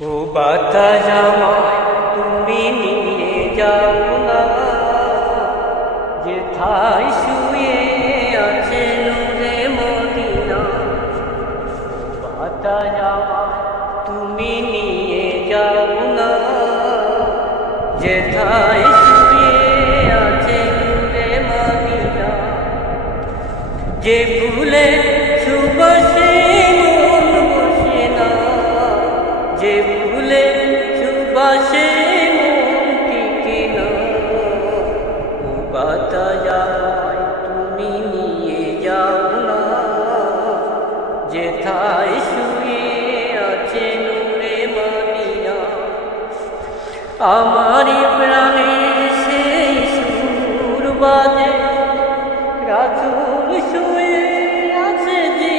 ও বাতাস আমায় তুমি নিয়ে যাও না, যেথায় শুয়ে আছে নূরে মদিনা। বাতাস আমায় তুমি নিয়ে যাও না, যেথায় শুয়ে আছে নূরে মদিনা। যে ফুলে সুবাসে মন বসে না, যে ফুলে সুবাসে মন টিকে না। ও বাতাস আমায় তুমি নিয়ে যাও না, যেথায় শুয়ে আছে নূরে মদিনা। আমারি প্রাণে সেই সুর বাজে, রাসূল শুয়ে আছে যে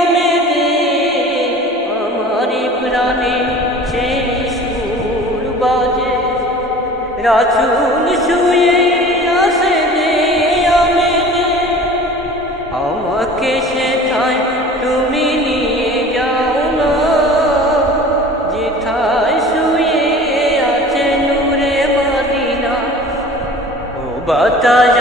আমেদে। আমারি প্রাণে সেই সুর বাজে, রাসূল শুয়ে আছে যে আমেদে। আমাকে সেথায় তুমি নিয়ে যাও না, যেথায় শুয়ে আছে নূরে মদিনা। ও বাতাস